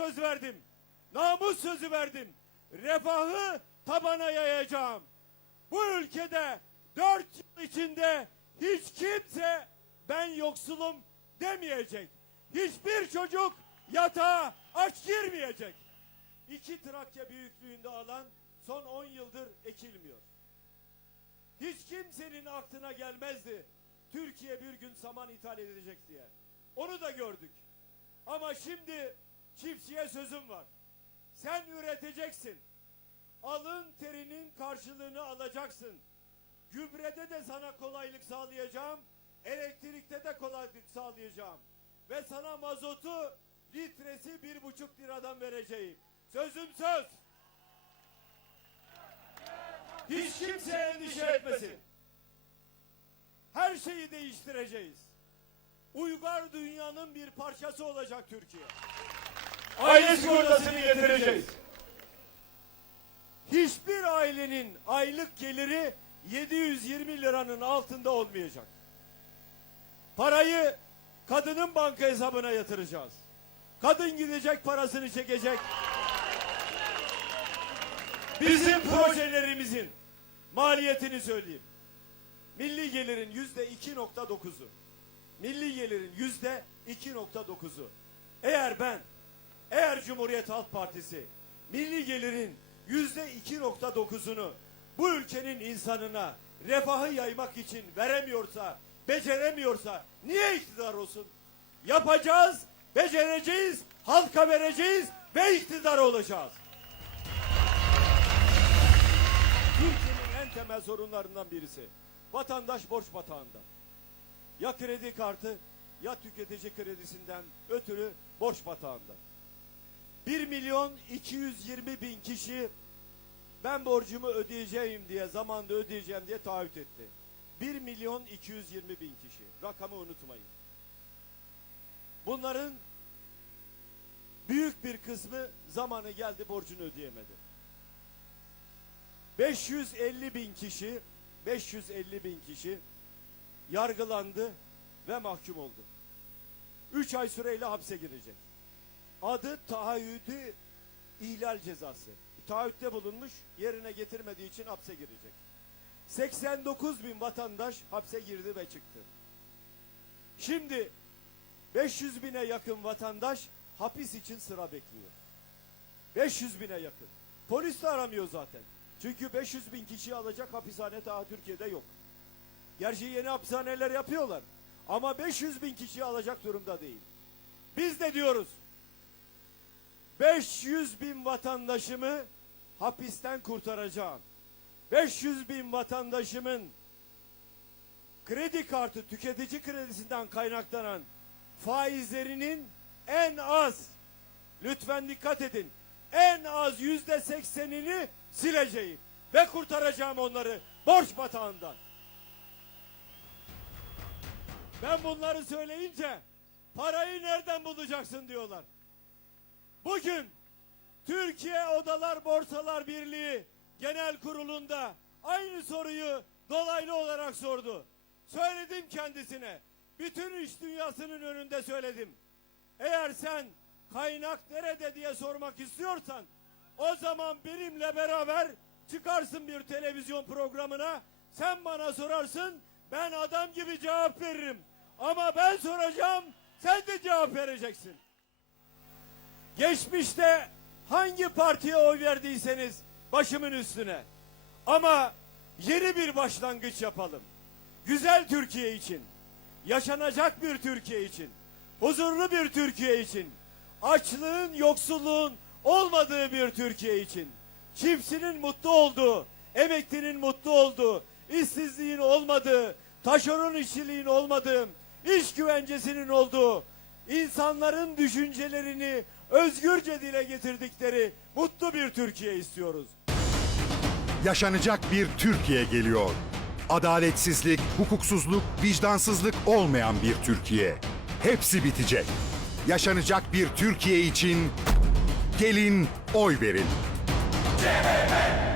söz verdim. Namus sözü verdim. Refahı tabana yayacağım. Bu ülkede dört yıl içinde hiç kimse ben yoksulum demeyecek. Hiçbir çocuk yatağa aç girmeyecek. İki Trakya büyüklüğünde alan son 10 yıldır ekilmiyor. Hiç kimsenin aklına gelmezdi Türkiye bir gün saman ithal edecek diye. Onu da gördük. Ama şimdi çiftçiye sözüm var. Sen üreteceksin. Alın terinin karşılığını alacaksın. Gübrede de sana kolaylık sağlayacağım. Elektrikte de kolaylık sağlayacağım. Ve sana mazotu litresi bir buçuk liradan vereceğim. Sözüm söz. Hiç kimse endişe etmesin. Her şeyi değiştireceğiz. Uygar dünyanın bir parçası olacak Türkiye. Aile sigortasını getireceğiz. Hiçbir ailenin aylık geliri 720 liranın altında olmayacak. Parayı kadının banka hesabına yatıracağız. Kadın gidecek parasını çekecek. Bizim projelerimizin maliyetini söyleyeyim. Milli gelirin yüzde 2.9'u. Milli gelirin yüzde 2.9'u. Eğer ben, eğer Cumhuriyet Halk Partisi milli gelirin yüzde 2.9'unu bu ülkenin insanına refahı yaymak için veremiyorsa, beceremiyorsa niye iktidar olsun? Yapacağız, becereceğiz, halka vereceğiz ve iktidar olacağız. Türkiye'nin en temel sorunlarından birisi. Vatandaş borç batağında. Ya kredi kartı ya tüketici kredisinden ötürü borç batağında. 1 milyon 220 bin kişi ben borcumu ödeyeceğim diye zamanda ödeyeceğim diye taahhüt etti. 1 milyon 220 bin kişi. Rakamı unutmayın. Bunların büyük bir kısmı zamanı geldi borcunu ödeyemedi. 550 bin kişi 550 bin kişi yargılandı ve mahkum oldu. 3 ay süreyle hapse girecek. Adı taahhüdü ihlal cezası. Taahhütte bulunmuş yerine getirmediği için hapse girecek. 89 bin vatandaş hapse girdi ve çıktı. Şimdi 500 bine yakın vatandaş hapis için sıra bekliyor. 500 bine yakın. Polis de aramıyor zaten. Çünkü 500 bin kişiyi alacak hapishane daha Türkiye'de yok. Gerçi yeni hapishaneler yapıyorlar. Ama 500 bin kişiyi alacak durumda değil. Biz de diyoruz. 500 bin vatandaşımı hapisten kurtaracağım. 500 bin vatandaşımın kredi kartı tüketici kredisinden kaynaklanan faizlerinin en az lütfen dikkat edin en az yüzde seksenini sileceğim ve kurtaracağım onları borç batağından. Ben bunları söyleyince parayı nereden bulacaksın diyorlar. Bugün Türkiye Odalar Borsalar Birliği Genel Kurulu'nda aynı soruyu dolaylı olarak sordu. Söyledim kendisine. Bütün iş dünyasının önünde söyledim. Eğer sen kaynak nerede diye sormak istiyorsan o zaman benimle beraber çıkarsın bir televizyon programına. Sen bana sorarsın ben adam gibi cevap veririm. Ama ben soracağım sen de cevap vereceksin. Geçmişte hangi partiye oy verdiyseniz başımın üstüne. Ama yeni bir başlangıç yapalım. Güzel Türkiye için, yaşanacak bir Türkiye için, huzurlu bir Türkiye için, açlığın, yoksulluğun olmadığı bir Türkiye için, çiftçinin mutlu olduğu, emeklinin mutlu olduğu, işsizliğin olmadığı, taşeron işçiliğin olmadığı, iş güvencesinin olduğu, insanların düşüncelerini özgürce dile getirdikleri mutlu bir Türkiye istiyoruz. Yaşanacak bir Türkiye geliyor. Adaletsizlik, hukuksuzluk, vicdansızlık olmayan bir Türkiye. Hepsi bitecek. Yaşanacak bir Türkiye için gelin oy verin. CHP